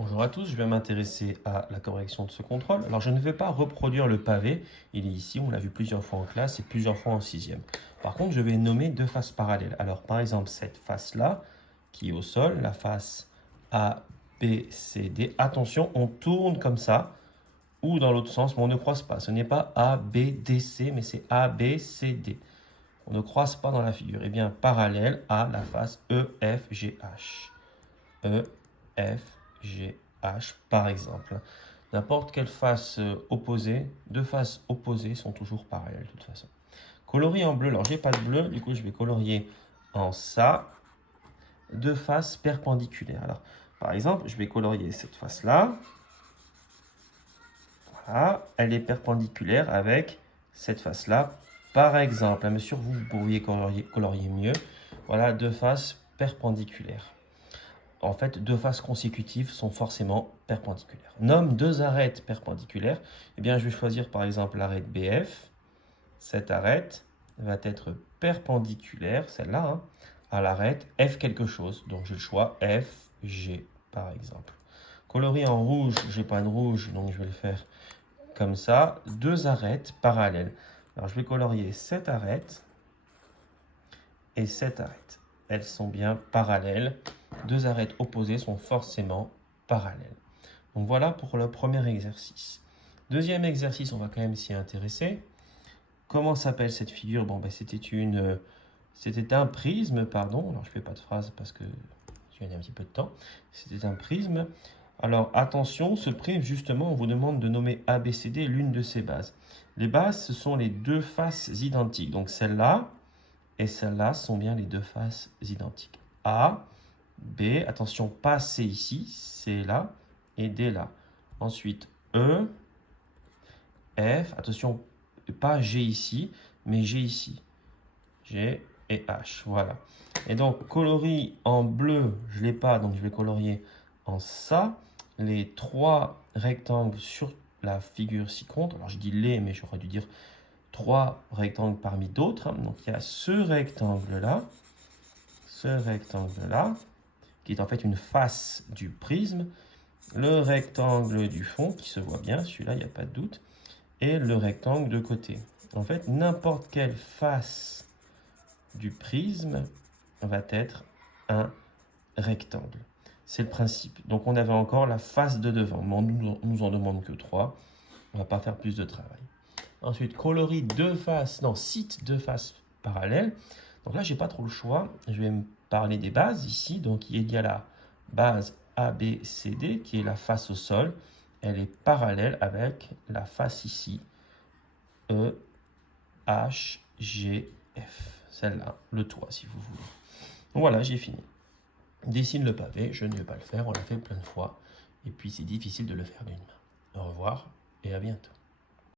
Bonjour à tous, je vais m'intéresser à la correction de ce contrôle. Alors je ne vais pas reproduire le pavé, il est ici, on l'a vu plusieurs fois en classe et plusieurs fois en sixième. Par contre, je vais nommer deux faces parallèles. Alors par exemple, cette face-là, qui est au sol, la face A, B, C, D. Attention, on tourne comme ça, ou dans l'autre sens, mais on ne croise pas. Ce n'est pas A, B, D, C, mais c'est A, B, C, D. On ne croise pas dans la figure. Eh bien, parallèle à la face E, F, G, H. E, F, G, H, par exemple. N'importe quelle face opposée, deux faces opposées sont toujours parallèles de toute façon. Coloris en bleu, alors j'ai pas de bleu, du coup je vais colorier en ça, deux faces perpendiculaires. Alors, par exemple, je vais colorier cette face-là. Voilà, elle est perpendiculaire avec cette face-là. Par exemple, bien sûr, vous pourriez colorier mieux. Voilà, deux faces perpendiculaires. En fait, deux faces consécutives sont forcément perpendiculaires. Nomme deux arêtes perpendiculaires. Eh bien, je vais choisir par exemple l'arête BF. Cette arête va être perpendiculaire, celle-là, hein, à l'arête F quelque chose. Donc, j'ai le choix F, G, par exemple. Coloris en rouge, je n'ai pas de rouge, donc je vais le faire comme ça. Deux arêtes parallèles. Alors, je vais colorier cette arête et cette arête. Elles sont bien parallèles. Deux arêtes opposées sont forcément parallèles. Donc voilà pour le premier exercice. Deuxième exercice, on va quand même s'y intéresser. Comment s'appelle cette figure? Bon, ben, c'était un prisme, pardon. Alors je ne fais pas de phrase parce que je gagne un petit peu de temps. C'était un prisme. Alors attention, ce prisme, justement, on vous demande de nommer ABCD l'une de ses bases. Les bases, ce sont les deux faces identiques. Donc celle-là et celle-là sont bien les deux faces identiques. A, B, attention, pas C ici, C là, et D là. Ensuite, E, F, attention, pas G ici, mais G ici. G et H, voilà. Et donc, coloris en bleu, je ne l'ai pas, donc je vais colorier en ça. Les trois rectangles sur la figure ci-contre, alors je dis les, mais j'aurais dû dire trois rectangles parmi d'autres. Donc, il y a ce rectangle-là, qui est en fait une face du prisme, le rectangle du fond, qui se voit bien, celui-là, il n'y a pas de doute, et le rectangle de côté. En fait, n'importe quelle face du prisme va être un rectangle. C'est le principe. Donc, on avait encore la face de devant, mais on nous en demande que 3. On ne va pas faire plus de travail. Ensuite, colorie deux faces, non, cite deux faces parallèles. Donc là, je n'ai pas trop le choix. Je vais me parler des bases ici. Donc, il y a la base ABCD qui est la face au sol. Elle est parallèle avec la face ici, E, H, G, F. Celle-là, le toit, si vous voulez. Donc voilà, j'ai fini. Dessine le pavé. Je ne vais pas le faire. On l'a fait plein de fois. Et puis, c'est difficile de le faire d'une main. Au revoir et à bientôt.